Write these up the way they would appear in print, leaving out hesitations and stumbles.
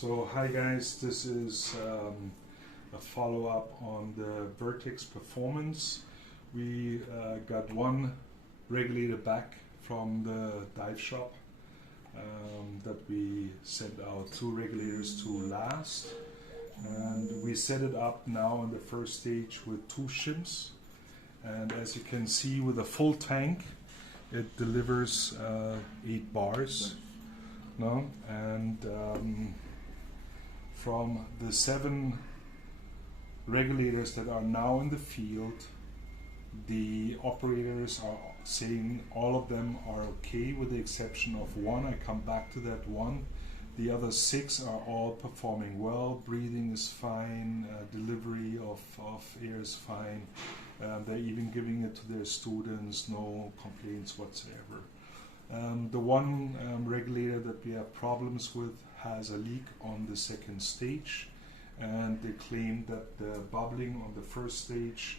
So hi guys, this is a follow-up on the Vortex performance. We got one regulator back from the dive shop that we sent out 2 regulators to last, and we set it up now in the first stage with 2 shims, and as you can see, with a full tank it delivers 8 bars. No? And from the 7 regulators that are now in the field, the operators are saying all of them are okay with the exception of 1. I come back to that one. The other 6 are all performing well. Breathing is fine, delivery of air is fine. They're even giving it to their students, no complaints whatsoever. The one regulator that we have problems with has a leak on the second stage, and they claim that the bubbling on the first stage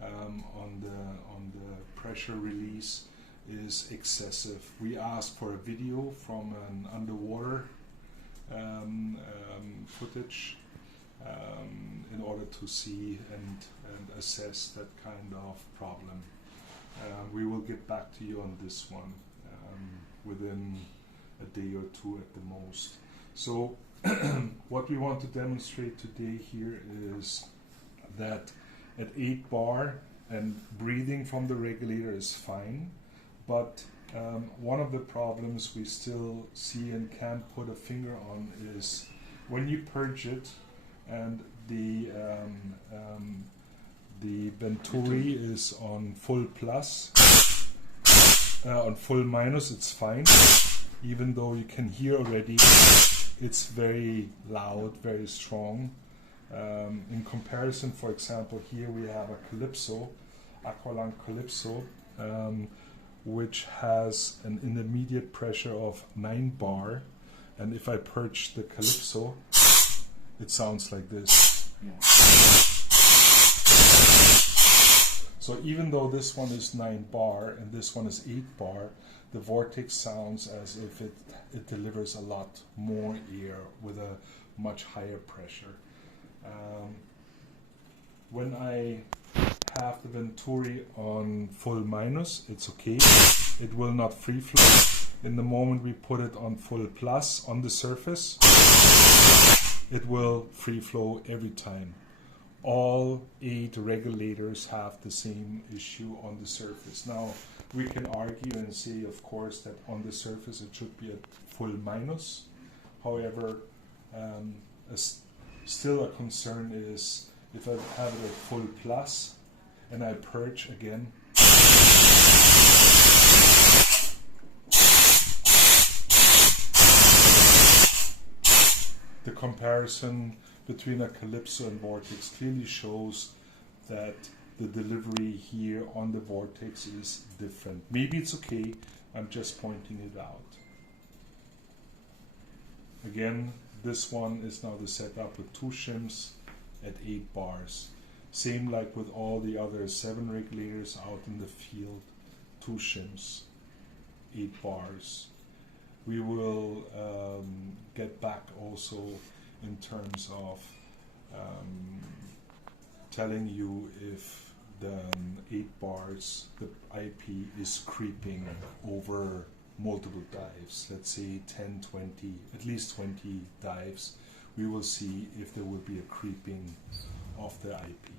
on the pressure release is excessive. We asked for a video from an underwater footage in order to see and assess that kind of problem. We will get back to you on this one within a day or 2 at the most. So what we want to demonstrate today here is that at 8 bar and breathing from the regulator is fine, but one of the problems we still see and can't put a finger on is when you purge it and the venturi is on full plus, on full minus it's fine, even though you can hear already it's very loud, very strong. In comparison, for example, here we have a Calypso, Aqualung Calypso, which has an intermediate pressure of 9 bar, and if I purge the Calypso, it sounds like this. So even though this one is 9 bar and this one is 8 bar, the Vortex sounds as if it delivers a lot more air with a much higher pressure. When I have the venturi on full minus, it's okay. It will not free flow. In the moment we put it on full plus on the surface, it will free flow every time. All 8 regulators have the same issue on the surface. Now we can argue and say, of course, that on the surface it should be at full minus. However, still a concern is if I have it at full plus and I purge again, the comparison between a Calypso and Vortex clearly shows that the delivery here on the Vortex is different. Maybe it's okay, I'm just pointing it out. Again, this one is now the setup with 2 shims at 8 bars. Same like with all the other 7 regulators out in the field, 2 shims, 8 bars. We will get back also in terms of telling you if the 8 bars, the IP is creeping over multiple dives, let's say 10, 20, at least 20 dives. We will see if there will be a creeping of the IP.